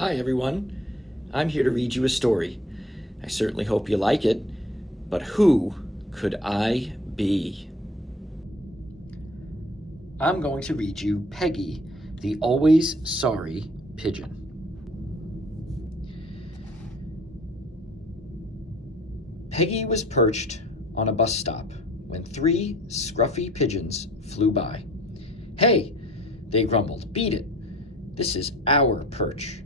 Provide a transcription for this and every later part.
Hi everyone, I'm here to read you a story. I certainly hope you like it, but who could I be? I'm going to read you Peggy, the Always Sorry Pigeon. Peggy was perched on a bus stop when three scruffy pigeons flew by. "Hey," they grumbled, "beat it. This is our perch."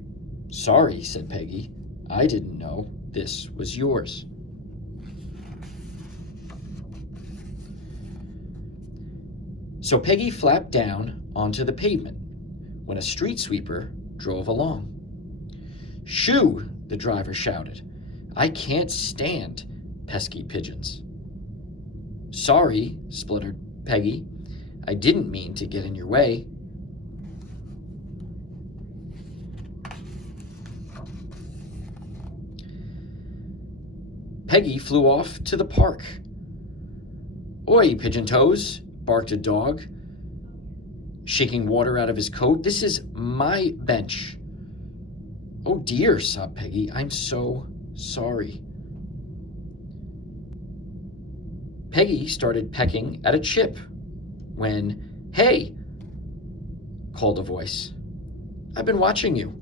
"Sorry," said Peggy. "I didn't know this was yours." So Peggy flapped down onto the pavement when a street sweeper drove along. "Shoo!" the driver shouted. "I can't stand pesky pigeons." "Sorry," spluttered Peggy. "I didn't mean to get in your way." Peggy flew off to the park. "Oi, Pigeon Toes," barked a dog, shaking water out of his coat. "This is my bench." "Oh dear," sobbed Peggy. "I'm so sorry." Peggy started pecking at a chip when, "Hey," called a voice. "I've been watching you."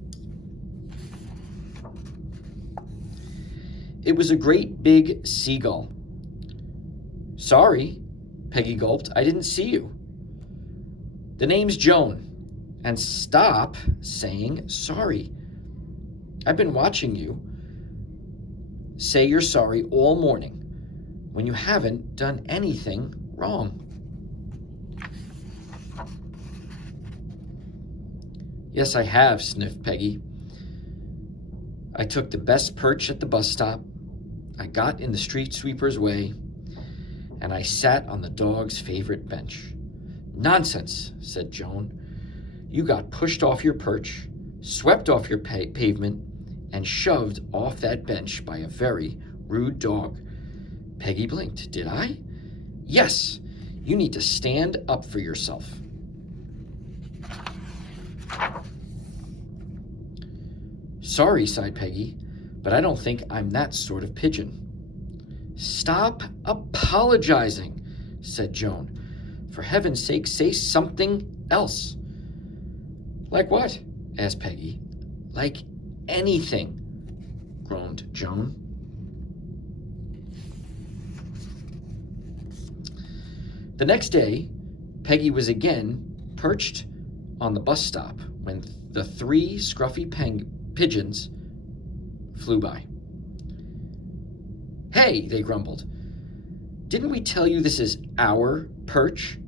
It was a great big seagull. "Sorry," Peggy gulped. "I didn't see you." "The name's Joan, and stop saying sorry. I've been watching you say you're sorry all morning when you haven't done anything wrong." "Yes, I have," sniffed Peggy. "I took the best perch at the bus stop, I got in the street sweeper's way, and I sat on the dog's favorite bench." "Nonsense," said Joan. "You got pushed off your perch, swept off your pavement, and shoved off that bench by a very rude dog." Peggy blinked. "Did I?" "Yes, you need to stand up for yourself." "Sorry," sighed Peggy, "but I don't think I'm that sort of pigeon." "Stop apologizing," said Joan. "For heaven's sake, say something else." "Like what?" asked Peggy. "Like anything," groaned Joan. The next day, Peggy was again perched on the bus stop when the three scruffy pigeons flew by. "Hey," they grumbled. "Didn't we tell you this is our perch?"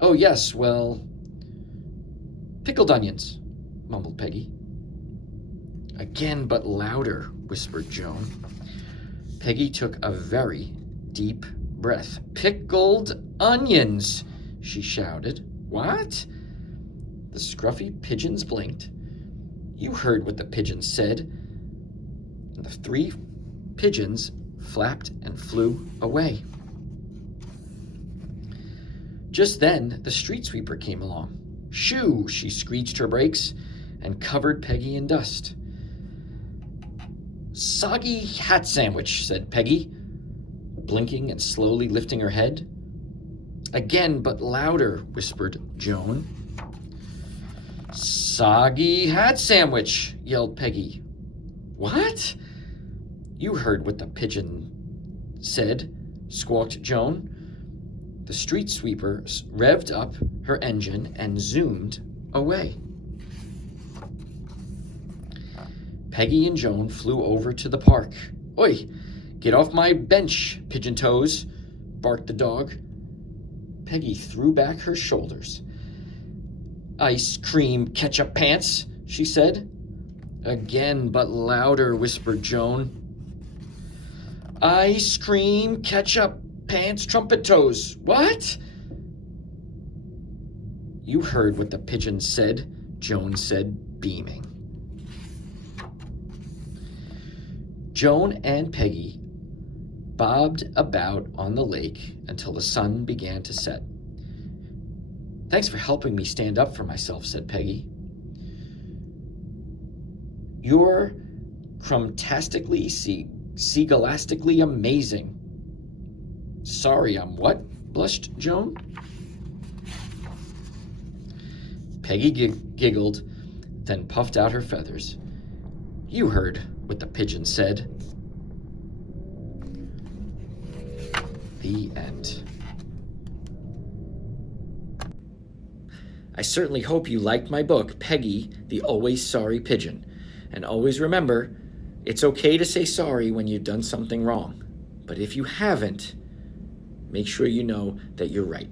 "Oh, yes, well, pickled onions," mumbled Peggy. "Again, but louder," whispered Joan. Peggy took a very deep breath. "Pickled onions," she shouted. "What?" The scruffy pigeons blinked. "You heard what the pigeons said." And the three pigeons flapped and flew away. Just then, the street sweeper came along. "Shoo!" she screeched her brakes and covered Peggy in dust. "Soggy hat sandwich," said Peggy, blinking and slowly lifting her head. "Again, but louder," whispered Joan. "Soggy hat sandwich," yelled Peggy. "What?" "You heard what the pigeon said," squawked Joan. The street sweeper revved up her engine and zoomed away. Peggy and Joan flew over to the park. "Oi, get off my bench, Pigeon Toes," barked the dog. Peggy threw back her shoulders. "Ice cream ketchup pants," she said. "Again, but louder," whispered Joan. "Ice cream ketchup pants trumpet toes." "What?" "You heard what the pigeon said," Joan said, beaming. Joan and Peggy bobbed about on the lake until the sun began to set. "Thanks for helping me stand up for myself," said Peggy. You're crumbtastically, seagallastically amazing. Sorry, I'm what? Blushed Joan. Peggy giggled, then puffed out her feathers. You heard what the pigeon said. The end. I certainly hope you liked my book, Peggy, the Always Sorry Pigeon. And always remember, it's okay to say sorry when you've done something wrong. But if you haven't, make sure you know that you're right.